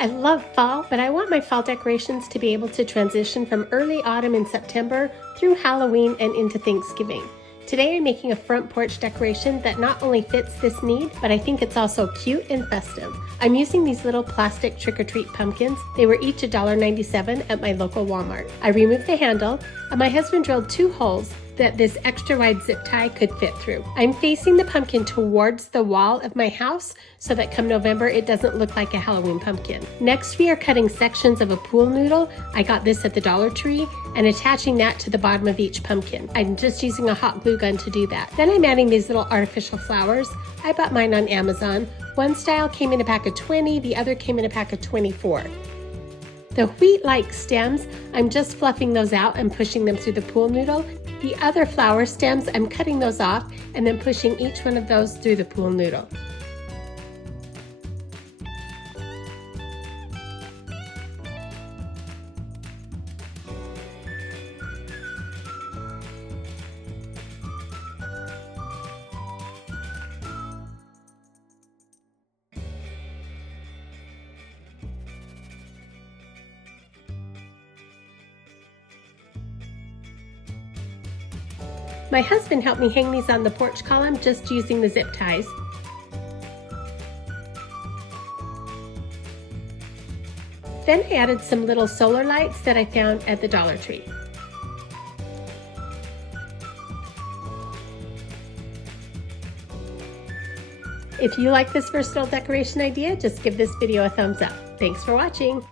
I love fall, but I want my fall decorations to be able to transition from early autumn in September through Halloween and into Thanksgiving. Today I'm making a front porch decoration that not only fits this need, but I think it's also cute and festive. I'm using these little plastic trick-or-treat pumpkins. They were each $1.97 at my local Walmart. I removed the handle, and my husband drilled 2 holes that this extra wide zip tie could fit through. I'm facing the pumpkin towards the wall of my house so that come November it doesn't look like a Halloween pumpkin. Next we are cutting sections of a pool noodle. I got this at the Dollar Tree and attaching that to the bottom of each pumpkin. I'm just using a hot glue gun to do that. Then I'm adding these little artificial flowers. I bought mine on Amazon. One style came in a pack of 20, the other came in a pack of 24. The wheat-like stems, I'm just fluffing those out and pushing them through the pool noodle. The other flower stems, I'm cutting those off and then pushing each one of those through the pool noodle. My husband helped me hang these on the porch column just using the zip ties. Then I added some little solar lights that I found at the Dollar Tree. If you like this versatile decoration idea, just give this video a thumbs up. Thanks for watching.